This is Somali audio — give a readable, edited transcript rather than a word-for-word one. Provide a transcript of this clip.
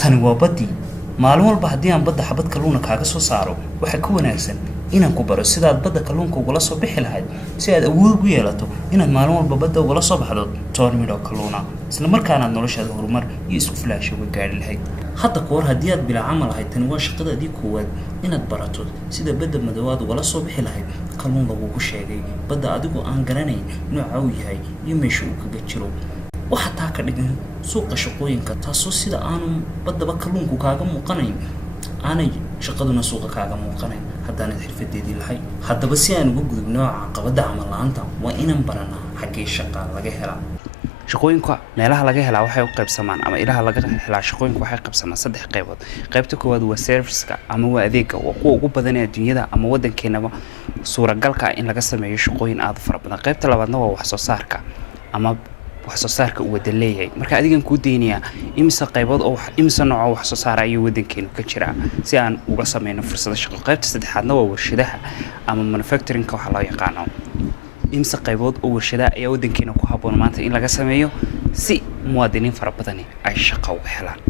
tani waa badii maalin walba haddii aan badda xabad kalluuna kaaga soo saaro waxa ka wanaagsan inaan ku baro sidaad badda kalluunka ugula soo bixi lahayd si aad awood ugu yeelato inaad maalin walba badda ugala soo baxdo 10 midho kalluuna isla markaana aad noloshaada horumar iyo isku filaansho uga gaari lahayd hadda koor haddii aad bila camal ahayd tani waa shaqadaadii koowaad inaad barato sida badda madoowaad ugala soo bixi lahayd kalluun lagugu sheegay badda adigoo aan garanayn nooca uu yahay iyo meesha uu kaga jiro waxa taa ka dhigan suuqa shaqooyinka taasoo sida aanu badaba kalluunku kaaga muuqanayn aanay shaqaduna suuqa kaaga muuqanayn haddana xirfadeedii lahay haddaba si aan uga gudubno caqabada camal la'aanta waa inaan baranaa xaggee shaqa laga helaa shaqooyinka meelaha laga helaa waxay u qaybsamaan ama ilaha laga helaa shaqooyinka waxay qaybsamaan saddex qaybood qaybta koowaad waa service-ka ama waa adeegga waa kuwa ugu badan ee dunyada ama waddankeenaba suuragalka in laga sameeyo shaqooyin aad u fara badan qaybta labaadna waa wax soo saarka ama wax soo saarka uu wada leeyahay marka adigan ku deynaya imisa qaybood oo imisa nooc wax soo saar ay wadankeenu ka jira si aan uga sameeyno fursado shaqo qaybta saddexaadna waa warshadaha ama manufacturing-ka waxa loo yaqaano imisa qaybood oo warshadaha ayaa wadankeenu ku habboon maanta in laga sameeyo si muwaadiniin fara badan ay shaqo u helaan